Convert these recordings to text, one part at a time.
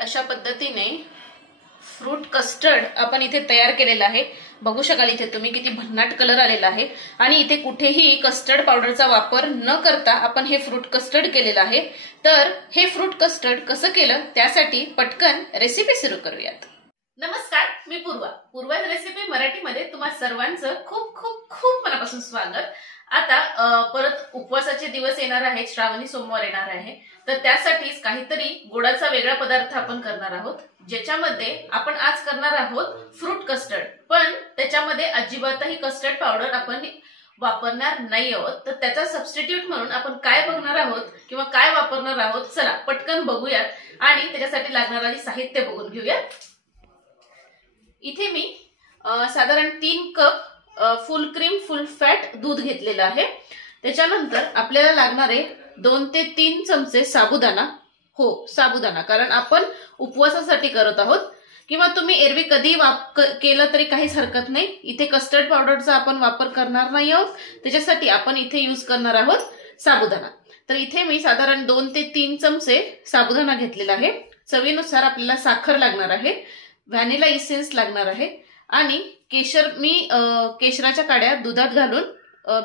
अशा पद्धतीने fruit custard आपण इथे तयार केलेला आहे। बघू शकाल इथे तुम्ही किती भन्नाट कलर आलेला आहे आणि इथे कुठेही कस्टर्ड पावडरचा वापर न करता आपण हे फ्रूट कस्टर्ड केलेला आहे। तर हे फ्रूट कस्टर्ड कसं केलं त्यासाठी पटकन रेसिपी सुरू करूयात। नमस्कार, मी पूर्वा रेसिपी मराठीमध्ये तुम्हा सर्वांचं खूप खूप खूप मनापासून स्वागत। आता परत उपवासाचे दिवस येणार आहेत, श्रावणी सोमवार येणार आहे, तर त्यासाठीच काहीतरी गोडाचा वेगळा पदार्थ आपण करणार आहोत, ज्याच्यामध्ये आपण आज करणार आहोत फ्रूट कस्टर्ड। पण त्याच्यामध्ये अजिबातही कस्टर्ड पावडर आपण वापरणार नाही आहोत। तर त्याचा सबस्टिट्यूट म्हणून आपण काय बघणार आहोत किंवा काय वापरणार आहोत, चला पटकन बघूयात आणि त्याच्यासाठी लागणारे साहित्य बघून घेऊयात। इथे मी साधारण 3 कप फुल क्रीम फुल फॅट दूध घेतलेलं आहे। त्याच्यानंतर आपल्याला लागणारे 2 ते 3 चमचे साबुदाणा, साबुदाणा, कारण आपण उपवासासाठी करत आहोत किंवा तुम्ही एरवी कधी केलं तरी काहीच हरकत नाही। इथे कस्टर्ड पावडरचा आपण वापर करणार नाही आहोत, त्याच्यासाठी आपण इथे यूज करणार आहोत साबुदाणा। तर इथे मी साधारण 2 ते 3 चमचे साबुदाणा घेतलेला आहे। चवीनुसार आपल्याला साखर लागणार आहे, व्हॅनिला इसेन्स लागणार आहे आणि केशर मी केशराच्या काड्या दुधात घालून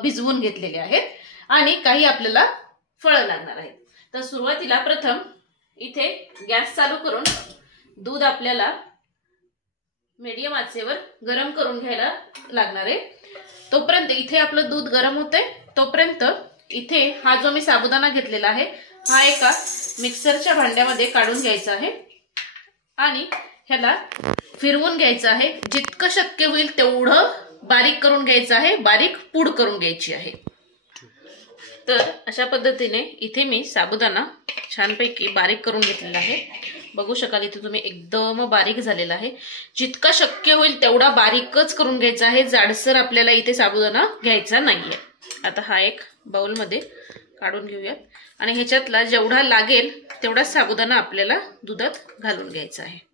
भिजवून घेतलेले आहेत आणि काही आपल्याला फळं लागणार आहेत। तर सुरुवातीला प्रथम इथे गॅस चालू करून दूध आपल्याला मीडियम आचेवर गरम करून घ्यायला लागणार आहे। तोपर्यंत इथे आपलं दूध गरम होतंय, तोपर्यंत इथे हा जो मी साबुदाणा घेतलेला आहे हा एका मिक्सरच्या भांड्यामध्ये काढून घ्यायचा आहे आणि ह्याला फिरवून घ्यायचं आहे। जितकं शक्य होईल तेवढं बारीक करून घ्यायचं आहे, बारीक पूड करून घ्यायची आहे। तर अशा पद्धतीने इथे मी साबुदाणा छानपैकी बारीक करून घेतलेला आहे। बघू शकाल इथे तुम्ही एकदम बारीक झालेला आहे। जितका शक्य होईल तेवढा बारीकच करून घ्यायचा आहे, जाडसर आपल्याला इथे साबुदाणा घ्यायचा नाहीये। आता हा एक बाउल मध्ये काढून घेऊयात आणि ह्याच्यातला जेवढा लागेल तेवढाच साबुदाणा आपल्याला दुधात घालून घ्यायचा आहे।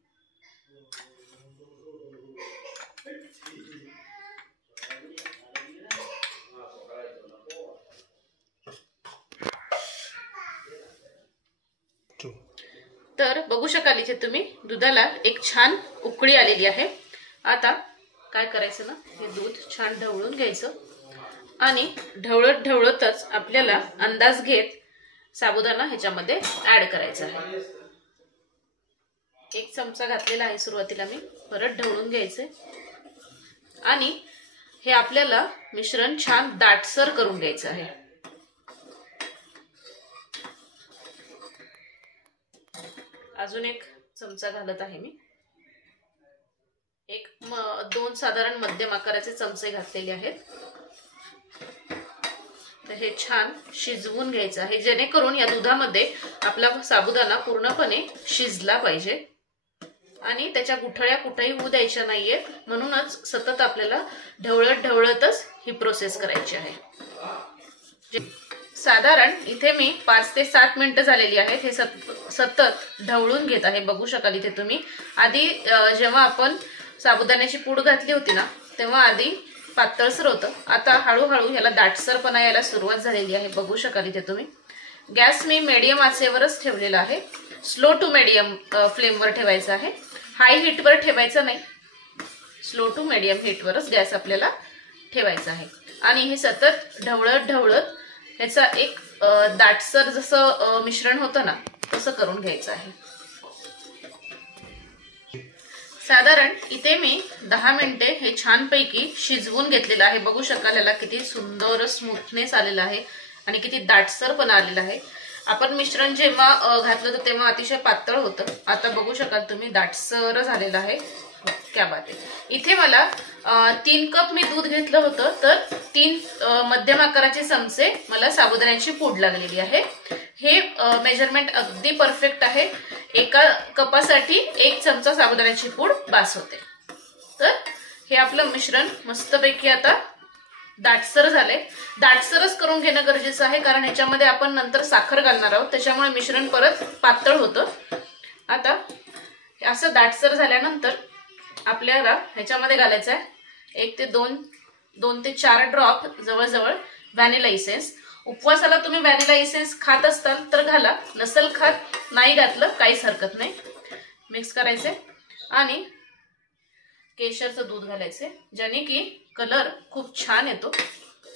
तर बघू शकाल इथे तुम्ही दुधाला एक छान उकळी आलेली आहे। आता काय करायचं ना, हे दूध छान ढवळून घ्यायचं आणि ढवळत ढवळतच आपल्याला अंदाज घेत साबुदाणा ह्याच्यामध्ये ऍड करायचा आहे। 1 चमचा घातलेला आहे सुरुवातीला मी, परत ढवळून घ्यायचे आणि हे आपल्याला मिश्रण छान दाटसर करून घ्यायचं आहे। अजून 1 चमचा घालत आहे मी, 2 साधारण मध्यम आकाराचे चमचे घातलेले आहेत। तर हे छान शिजवून घ्यायचं आहे, जेणेकरून या दुधामध्ये आपला साबुदाणा पूर्णपणे शिजला पाहिजे आणि त्याच्या गुठळ्या कुठेही होऊ द्यायच्या नाहीयेत। म्हणूनच सतत आपल्याला ढवळत ढवळतच ही प्रोसेस करायची आहे। साधारण इथे मी 5 ते 7 मिनिटं झालेली आहेत, हे सतत ढवळून घेत आहे। बघू शकाल इथे तुम्ही, आधी जेव्हा आपण साबुदाण्याची पूड घातली होती ना तेव्हा आधी पातळसर होतं, आता हळूहळू ह्याला दाटसरपणा यायला सुरुवात झालेली आहे। बघू शकाल इथे तुम्ही, गॅस मी मीडियम आचेवरच ठेवलेला आहे, स्लो टू मीडियम फ्लेमवर ठेवायचा आहे, हाय हीटवर ठेवायचं नाही, स्लो टू मीडियम हीटवरच गॅस आपल्याला ठेवायचा आहे। आणि हे सतत ढवळत ढवळत ह्याचा एक दाटसर जसं मिश्रण होतं ना तसं करून घ्यायचं आहे। साधारण इथे मी 10 मिनिटे हे छानपैकी शिजवून घेतलेलं आहे। बघू शकाल याला किती सुंदर स्मूथनेस आलेला आहे आणि किती दाटसरपणा आलेला आहे। आपण मिश्रण जेव्हा घातलं होतं तेव्हा अतिशय पातळ होतं, आता बघू शकाल तुम्ही दाटसर झालेलं आहे। क्या बात आहे। इथे मला 3 कप मी दूध घेतलं होतं, तर 3 मध्यम आकाराचे चमचे मला साबुदाण्याची पूड लागलेली आहे। हे मेजरमेंट अगदी परफेक्ट आहे, एका कपासाठी 1 चमचा साबुदाण्याची पूड बास होते। तर हे आपलं मिश्रण मस्तपैकी आता दाटसर झाले। दाटसरच करून घेणं गरजेचं आहे, कारण ह्याच्यामध्ये आपण नंतर साखर घालणार आहोत, त्याच्यामुळे मिश्रण परत पातळ होतं। आता असं दाटसर झाल्यानंतर आपल्याला ह्याच्यामध्ये घालायचं आहे 1 ते 2 ते 4 ड्रॉप जवळजवळ व्हॅनिला इसेन्स। उपवासाला तुम्ही व्हॅनिला इसेन्स खात असताल तर घाला, नसेल खात नाही घातलं काहीच हरकत नाही। मिक्स करायचे आणि केशरचं दूध घालायचे, ज्याने की कलर खूप छान येतो.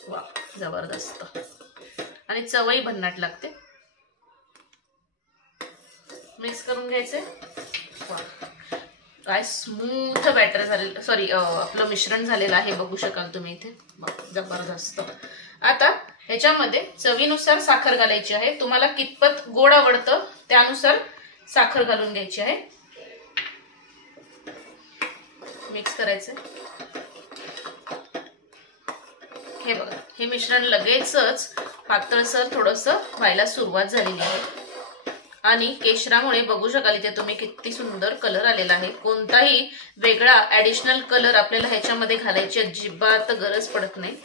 वा, जबरदस्त. आणि चवही भन्नाट लागते. मिक्स करून घ्यायचे. वा, काय स्मूथ बॅटर झालेलं, सॉरी आपलं मिश्रण झालेलं आहे, बघू शकाल तुम्ही इथे. जबरदस्त. आता ह्याच्यामध्ये चवीनुसार साखर घालायची आहे. तुम्हाला कितपत गोड आवडतं त्यानुसार साखर घालून घ्यायची आहे. मिक्स करायचं. हे बघा, हे मिश्रण लगेचच पातळसर थोडंसं व्हायला सुरुवात झालेली आहे आणि केशरामुळे बघू शकाल इथे तुम्ही किती सुंदर कलर आलेला आहे. कोणताही वेगळा ऍडिशनल कलर आपल्याला ह्याच्यामध्ये घालायची अजिबात गरज पडत नाही.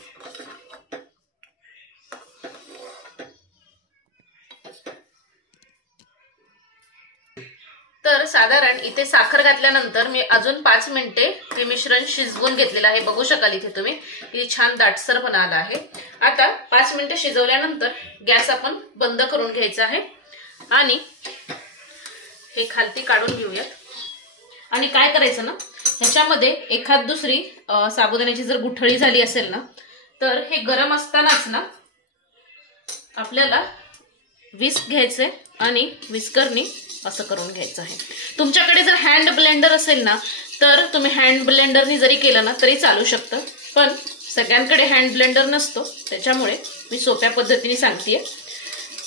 तर साधारण इथे साखर घातल्यानंतर मी अजून 5 मिनिटे हे मिश्रण शिजवून घेतलेलं आहे. बघू शकाल इथे तुम्ही किती छान दाटसरपणा आला आहे. आता 5 मिनिटे शिजवल्यानंतर गॅस आपण बंद करून घ्यायचा आहे आणि हे खालती काढून घेऊयात. आणि काय करायचं ना, ह्याच्यामध्ये एखाद दुसरी साबुदाण्याची जर गुठळी झाली असेल ना, तर हे गरम असतानाच ना आपल्याला विस्क घ्यायचे आणि विस्करनी असं करून घ्यायचं आहे. तुमच्याकडे जर हँड ब्लेंडर असेल ना, तर तुम्ही हँड ब्लेंडरनी जरी केलं ना तरी चालू शकतं, पण सगळ्यांकडे हँड ब्लेंडर नसतो, त्याच्यामुळे मी सोप्या पद्धतीने सांगतेय.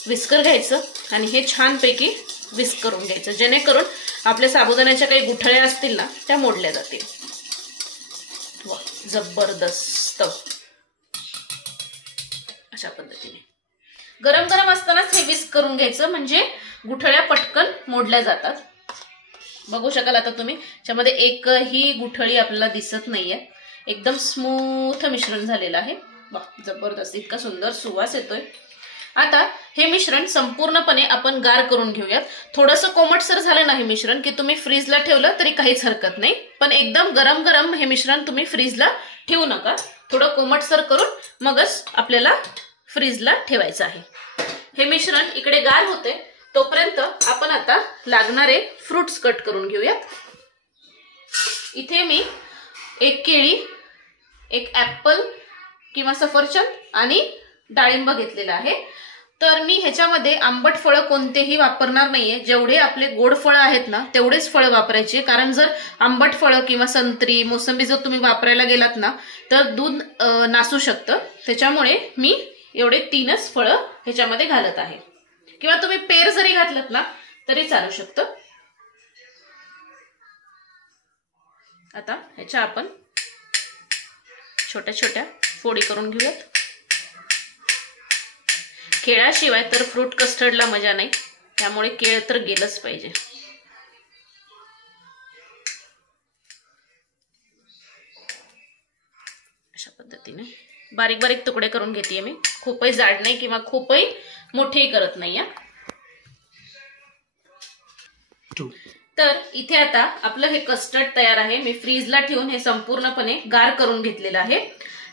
विस्कर घ्यायचं आणि हे छानपैकी विस्क करून घ्यायचं, जेणेकरून आपल्या साबुदाण्याच्या काही गुठळ्या असतील ना त्या मोडल्या जातील. वा, जबरदस्त. अशा पद्धतीने गरम गरम असतानाच हे विस्क करून घ्यायचं, म्हणजे गुठळ्या पटकन मोडल्या जातात. बघू शकाल आता तुम्ही, त्याच्यामध्ये एकही गुठळी आपल्याला दिसत नाहीये. एकदम स्मूथ मिश्रण झालेलं आहे. वा, जबरदस्त. इतका सुंदर सुवास येतोय. आता हे मिश्रण संपूर्णपणे आपण गार करून घेऊयात. थोडंसं कोमटसर झालं नाही मिश्रण की तुम्ही फ्रीजला ठेवलं तरी काहीच हरकत नाही, पण एकदम गरम गरम हे मिश्रण तुम्ही फ्रीजला ठेवू नका. थोडं कोमटसर करून मगच आपल्याला फ्रीजला ठेवायचं आहे. हे मिश्रण इकडे गार होते, तोपर्यंत आपण आता लागणारे फ्रुट्स कट करून घेऊयात. इथे मी 1 केळी, 1 ऍपल किंवा सफरचंद आणि डाळिंब घेतलेला आहे. तर मी ह्याच्यामध्ये आंबट फळं कोणतेही वापरणार नाहीये. जेवढे आपले गोड फळं आहेत ना तेवढेच फळं वापरायचे, कारण जर आंबट फळं किंवा संत्री, मोसंबी जर तुम्ही वापरायला गेलात ना तर दूध नासू शकतं. त्याच्यामुळे मी एवढे 3च फळं ह्याच्यामध्ये घालत आहे, किंवा तुम्ही पेर जरी घातलं ना तरी चालू शकतं. आता ह्याच्या आपण छोट्या छोट्या फोडी करून घेऊयात. केळाशिवाय तर फ्रूट कस्टर्डला मजा नाही, त्यामुळे केळ तर गेलंच पाहिजे. अशा पद्धतीने बारीक बारीक तुकडे करून घेते मी. खूपही जाड नाही किंवा खूपही मोठेही करत नाही. तर इथे आता आपलं हे कस्टर्ड तयार आहे. मी फ्रीजला ठेवून हे संपूर्णपणे गार करून घेतलेलं आहे.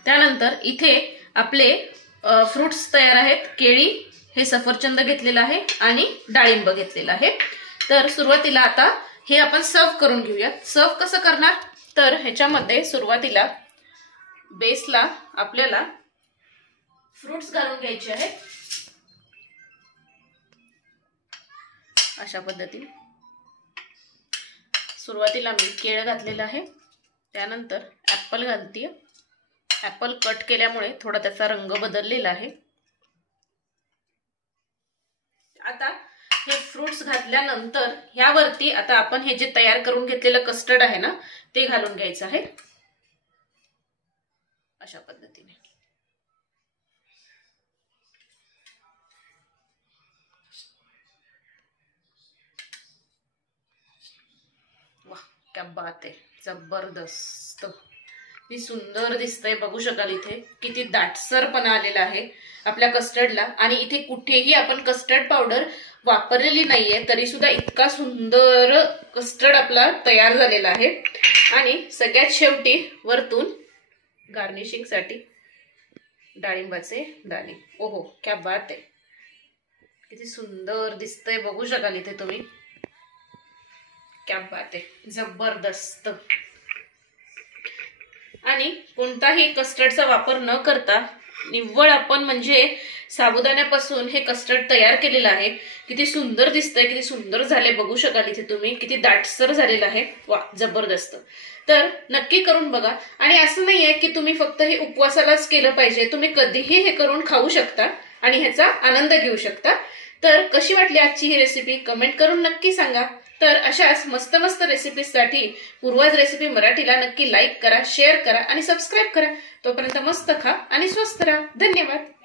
त्यानंतर इथे आपले फ्रुट्स तयार आहेत. केळी, हे सफरचंद घेतलेलं आहे आणि डाळिंब घेतलेलं आहे. तर सुरुवातीला आता हे आपण सर्व करून घेऊयात. सर्व कसं करणार, तर ह्याच्यामध्ये सुरुवातीला बेसला आपल्याला फ्रुट्स घालून घ्यायचे आहेत. अशा पद्धतीने सुरुवातीला मी केळ घातलेलं आहे, त्यानंतर ऍपल घालतीये. ऍपल कट केल्यामुळे थोडा त्याचा रंग बदललेला आहे. आता हे फ्रुट्स घातल्यानंतर ह्यावरती आता आपण हे जे तयार करून घेतलेलं कस्टर्ड आहे ना ते घालून घ्यायचं आहे. अशा पद्धतीने वाह, क्या बात आहे. जबरदस्त. किती सुंदर दिसतंय. बघू शकाल इथे किती दाटसरपणा आलेला आहे आपल्या कस्टर्डला. आणि इथे कुठेही आपण कस्टर्ड पावडर वापरलेली नाहीये, तरी सुद्धा इतका सुंदर कस्टर्ड आपला तयार झालेला आहे. आणि सगळ्यात शेवटी वरतून गार्निशिंग साठी डाळिंबाचे दाणे. ओहो, क्या बात आहे. किती सुंदर दिसतंय. बघू शकाल इथे तुम्ही. क्या बात आहे, जबरदस्त. आणि कोणताही कस्टर्डचा वापर न करता निव्वळ आपण म्हणजे साबुदाण्यापासून हे कस्टर्ड तयार केलेलं आहे. किती सुंदर दिसतंय, किती सुंदर झाले बघू शकाल इथे तुम्ही, किती दाटसर झालेलं आहे. वा, जबरदस्त. तर नक्की करून बघा. आणि असं नाहीये की तुम्ही फक्त हे उपवासालाच केलं पाहिजे, तुम्ही कधीही हे करून खाऊ शकता आणि ह्याचा आनंद घेऊ शकता. तर कशी वाटली आजची ही रेसिपी कमेंट करून नक्की सांगा. तर अशाच मस्त मस्त रेसिपीजसाठी पूर्वाज रेसिपी मराठीला नक्की लाईक करा, शेअर करा आणि सबस्क्राईब करा. तोपर्यंत मस्त खा आणि स्वस्त राहा. धन्यवाद.